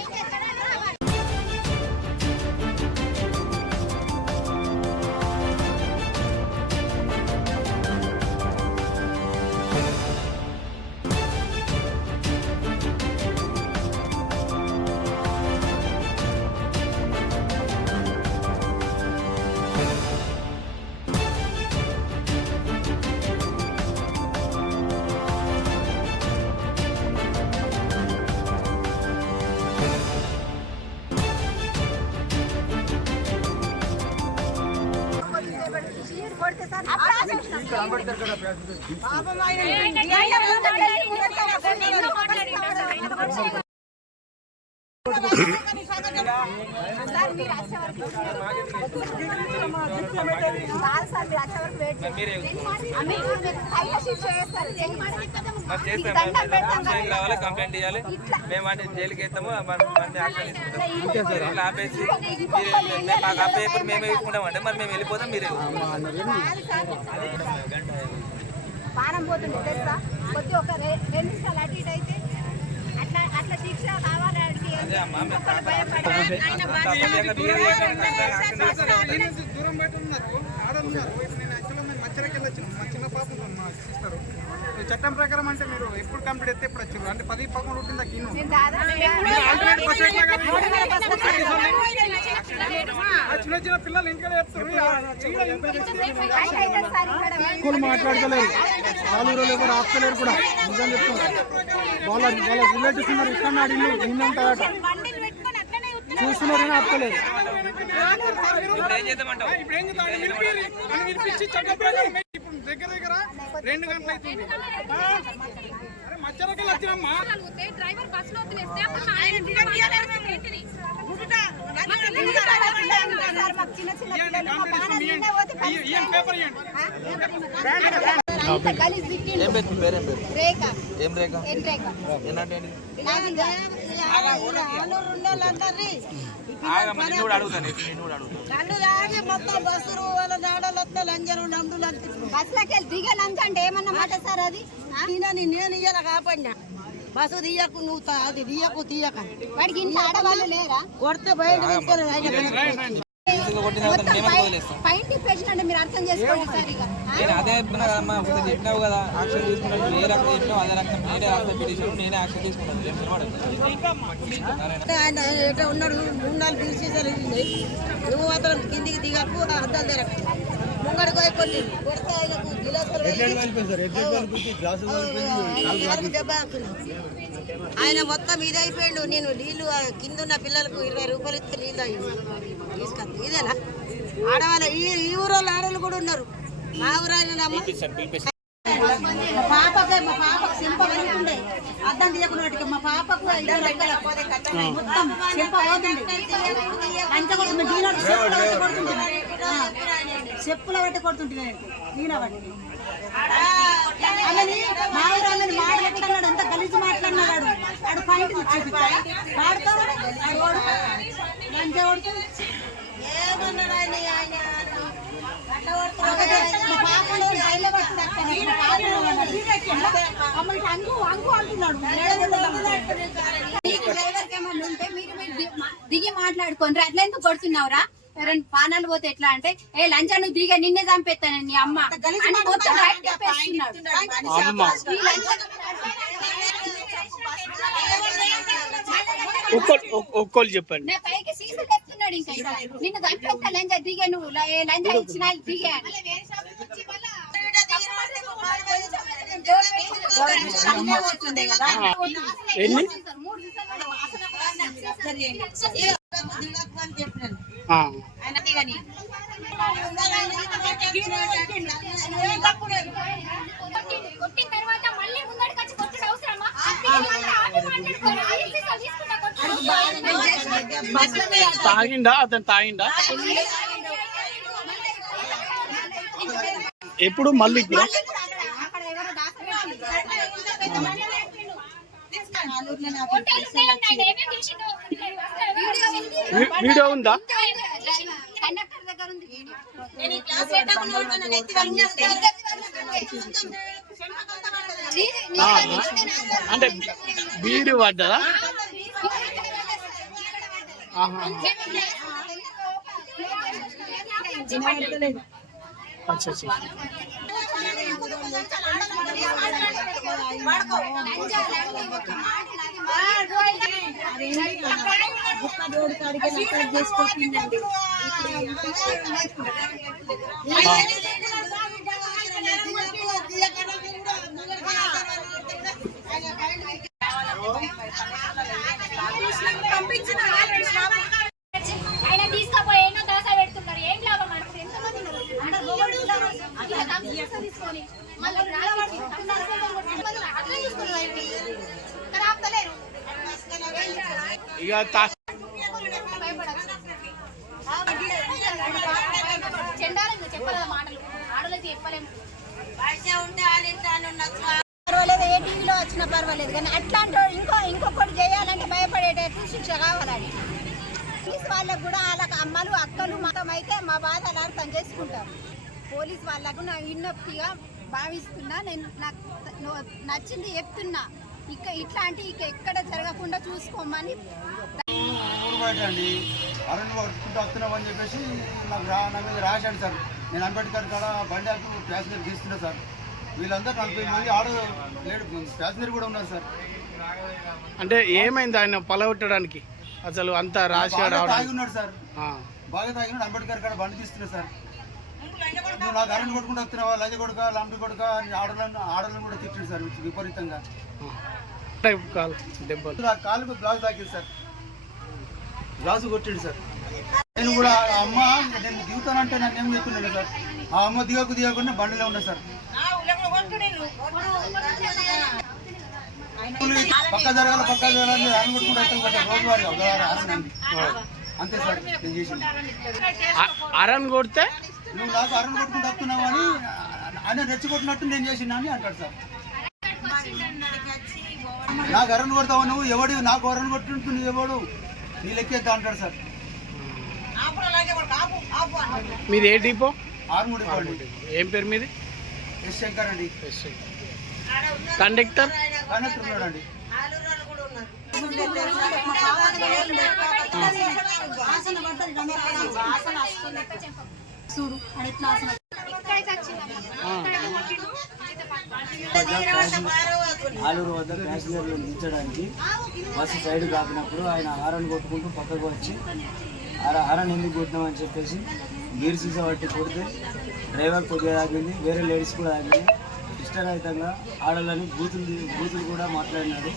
ఎక్కడ పాపం ఆయన రావాలి కంప్లైంట్ ఇవ్వాలి. మేము అంటే జైలుకి వెళ్తాము ఇట్లా ఆపేసి మాకు ఆపేయకుండా మేమే తీసుకుంటాం అంటే మరి మేము వెళ్ళిపోతాం మీరే పానం పోతుంది తెలుసా? కొద్ది ఒక రెండు నిమిషాలు అటు ఇటు అయితే అట్లా అట్లా దీక్ష కావాలి దూరం బయట ఉన్నారు ఆడలు ఉన్నారు ఇప్పుడు వెళ్ళి వచ్చినాం మా చిన్న పాప మా సిస్టర్ చట్టం ప్రకారం అంటే మీరు ఎప్పుడు కంప్లీట్ అయితే ఎప్పుడు వచ్చారు అంటే పది పదకొండు ఉంటుంది ఇన్ను చిన్న చిన్న పిల్లలు ఇంటికి చెప్తారు మాట్లాడతలేరు ఆలూరు ఎవరు ఆపుతలేరు కూడా నిజం చెప్తాం వాళ్ళ వాళ్ళ రిలేటివ్స్ ఉన్నారు ఇక్కడ నాడు ఇల్లు. చూస్తున్నారు ఆపుతలేరు ఇప్పుడు ఏం చేద్దామంటావు? ఇప్పుడు ఏం చేద్దాం? వినిపించి చట్టం ప్రకారం ఇప్పుడు దగ్గర దగ్గర రెండు గంటలు అవుతుంది. మధ్యలోకి వచ్చినమ్మా డ్రైవర్ బస్లో వదిలేస్తే అప్పుడు మా. ఏం పేరు? పేరేం పేరు ఏం రేఖ? ఏం రేఖ? ఏంటంటే నాదిగా. ఆగమ్మ నిన్ను కూడా అడుగుతాను నిన్ను కూడా అడుగుతాను కళ్ళు తాగి మొత్తం బస్సులు వాళ్ళ నాడలు వస్తే లంజలు నందులు అనిపిస్తుంది బస్సులోకి వెళ్ళి దిగలంత అంటే ఏమన్నా మాట సార్ అది? తినని నేను ఇయ్యాల కాపాడినా బస్సు తీయకు నువ్వు అది తీయకు తీయక వాడికి ఇంట్లో ఆడవాళ్ళు లేరా కొడితే బయట ఈజీగా కొట్టిన తర్వాత మేమే వదిలేస్తాం. పైన తిప్పేసినట్టు మీరు అర్థం చేసుకోండి సార్ ఇక? నేను అదే చెప్పినా కదమ్మా ఒకసారి చెప్పినావు కదా యాక్షన్ తీసుకున్నాను ఏ రకం చెప్పినావు అదే రకం నేనే యాక్షన్ పిటిషన్ నేనే యాక్షన్ తీసుకున్నాను ఏం పడదు ఆయన ఎట్లా ఉన్నాడు? మూడు నాలుగు పిలిచి జరిగింది నువ్వు మాత్రం కిందికి దిగకు అద్దాలు తెరకు. ముంగడికి పోయి కొట్టి కొడితే ఆయనకు. ఆయన మొత్తం ఇది అయిపోయిండు. నేను నీళ్ళు ఆ కింద ఉన్న పిల్లలకు ఇరవై రూపాయలు ఇస్తే నీళ్ళు తీసుకొస్తా. ఇదేనా? ఆడవాళ్ళ ఈ ఈ ఊరోళ్ళు ఆడవాళ్ళు కూడా ఉన్నారు. మా ఊరు ఆయన అమ్మ మా పాపకి మా పాపకు చెంప పలుకుండే అద్దం తీయకున్నట్టుగా మా పాపకు ఐదు మొత్తం పోతుంది. అంత ఆ, చెప్పుల పట్టి కొడుతుంటుంది బట్టి. ఆమెని మా ఊరు ఆమెని మాట్లాడుతున్నాడు అంత కలిసి మాట్లాడినాడు. ఆడు పాయింట్ చూపించాడు మంచిగా కొడుతుంది ఏమన్నాడు ఆయన ఆయన అంగు అంగు అంటున్నాడు ఉంటే మీరు దిగి మాట్లాడుకోండి అట్లా ఎందుకు కొడుతున్నావురా? రెండు పానాలు పోతే ఎట్లా అంటే ఏ లంచా నువ్వు దిగే నిన్నే చంపేస్తాను నీ అమ్మ ఒక్కరు చెప్పండి. నిన్ను చంపేస్తా లంచా దిగే నువ్వు లంచా ఇచ్చినా దిగే అని. ఎన్ని మూడు తాగిండా? అతను తాగిండా? ఎప్పుడు? మళ్ళీ ఇప్పుడు? అక్కడ ఎవరు అంటే వీడియో పడ్డదా ఆహా అచ్చా అచ్చా రోడ్డు కాడికి ఆయన పెడుతున్నారు ఏం లాభం మనకు ఎంతమంది తీసుకొని మళ్ళీ అట్లా ఇక పర్వాలేదు ఏ టీవీలో వచ్చినా పర్వాలేదు. కానీ అట్లాంటి ఇంకో ఇంకొకటి చేయాలంటే భయపడేటట్టు శిక్ష కావాలని. పోలీస్ వాళ్ళకు కూడా వాళ్ళకి అమ్మలు అక్కలు మతం అయితే మా బాధలు అర్థం చేసుకుంటారు. పోలీస్ వాళ్ళకు నా విన్నప్తిగా భావిస్తున్నా. నేను నాకు నచ్చింది చెప్తున్నా. ఇక ఇట్లాంటి ఇక ఎక్కడ జరగకుండా చూసుకోమని అండి అరణ్య పట్టుకుంటూ వస్తున్నాం అని చెప్పేసి నాకు రా నా మీద రాశాడు సార్. నేను అంబేద్కర్ కాడ బండి ఆపి ప్యాసింజర్ తీస్తున్నా సార్. వీళ్ళందరూ నలభై మంది ఆడ లేడు. ప్యాసింజర్ కూడా ఉన్నారు సార్. అంటే ఏమైంది ఆయన పొలగొట్టడానికి? అసలు అంత రాసి బాగా తాగి ఉన్నాడు సార్. ఆ. బాగా తాగినాడు అంబేద్కర్ కాడ బండి తీస్తున్నా సార్. నువ్వు నాకు అరణ్య కొట్టుకుంటూ వస్తున్నావా? లంజ కొడుక లంబి కొడుక? ఆడలను ఆడలను కూడా తిట్టాడు సార్ విపరీతంగా. టైప్ కాల్ నా కాలుకు గ్లాస్ తాకింది సార్. గ్లాసు కొట్టాడు సార్. నేను కూడా ఆ అమ్మ నేను దిగుతానంటే నన్ను ఏం చెప్తున్నాను సార్? ఆ అమ్మ దిగకు దిగకుండా బండిలో ఉన్నా సార్. పక్క జరగాలి పక్క జరగాలి రోజువారీ. అంతే సార్ నేను చేసింది అ- అరన్ కొడితే నువ్వు నాకు అరణ్ కొట్టుకుంటూ వస్తున్నావు అని ఆయన రెచ్చగొట్టినట్టు నేను చేసిన అని అంటాడు సార్ నాకు అరణ్ కొడతావు నువ్వు ఎవడు నాకు అరణ్ కొట్టినట్టు నువ్వు ఎవడు నీ లెక్కేద్దా అంటాడు సార్ మీది ఏ డిపో ఆర్మూడి ఏం పేరు మీది ఎస్ శంకర్ అండి. కండక్టర్? ఆలూరు వద్ద ప్యాసింజర్లు దించడానికి బస్సు సైడ్ కాపినప్పుడు ఆయన హారన్ కొట్టుకుంటూ పక్కకు వచ్చి హార- హారన్ ఎందుకు కొట్టినామని చెప్పేసి గీర్ సీసా పట్టి కొడితే డ్రైవర్ కొద్దిగా తాగింది వేరే లేడీస్ కూడా తాగింది. ఇష్టరహితంగా ఆడాలని బూతులు బూతులు కూడా మాట్లాడినాడు.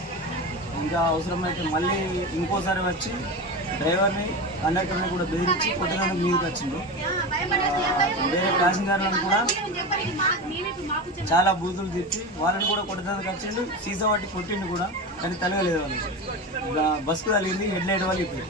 ఇంకా అవసరమైతే మళ్ళీ ఇంకోసారి వచ్చి డ్రైవర్ని కండక్టర్ని కూడా బెదిరించి కొట్టడానికి మీదకి వచ్చిండు. వేరే ప్యాసింజర్లను కూడా చాలా బూతులు తెచ్చి వాళ్ళని కూడా కొట్టడానికి వచ్చిండు. సీసా పట్టి కొట్టిండు కూడా కానీ తలగలేదు వాళ్ళు బస్సు తగిలింది హెడ్ లైట్ వాళ్ళు ఇప్పుడు.